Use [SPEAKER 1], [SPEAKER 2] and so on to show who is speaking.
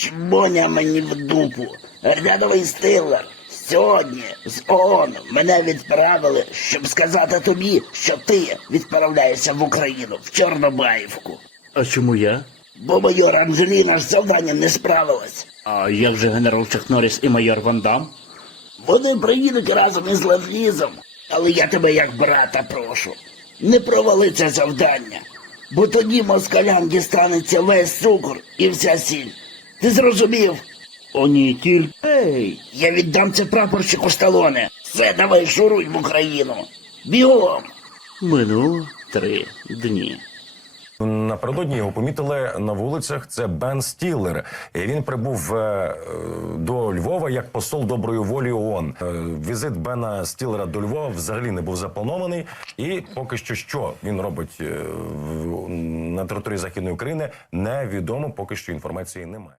[SPEAKER 1] Чмоня мені в дупу. Рядовий Стиллер. Сьогодні з ООН мене відправили, щоб сказати тобі, що ти відправляєшся в Україну, в Чорнобаївку.
[SPEAKER 2] А чому я?
[SPEAKER 1] Бо майор Анжеліна ж з завданням не справилась.
[SPEAKER 2] А як же генерал Чак Норріс і майор Ван Дам?
[SPEAKER 1] Вони приїдуть разом із Ленд-Лізом. Але я тебе як брата прошу. Не провали це завдання. Бо тоді москалям дістанеться весь цукор і вся сіль. Ти зрозумів?
[SPEAKER 2] О, ні, тільки...
[SPEAKER 1] Ей, я віддам це прапорщику Сталоне. Все, давай шуруй в Україну. Бігом!
[SPEAKER 2] Минуло 3 дні.
[SPEAKER 3] Напередодні його помітили на вулицях. Це Бен Стіллер. І він прибув до Львова як посол доброї волі ООН. Візит Бена Стіллера до Львова взагалі не був запланований. І поки що він робить на території Західної України, невідомо, поки що інформації немає.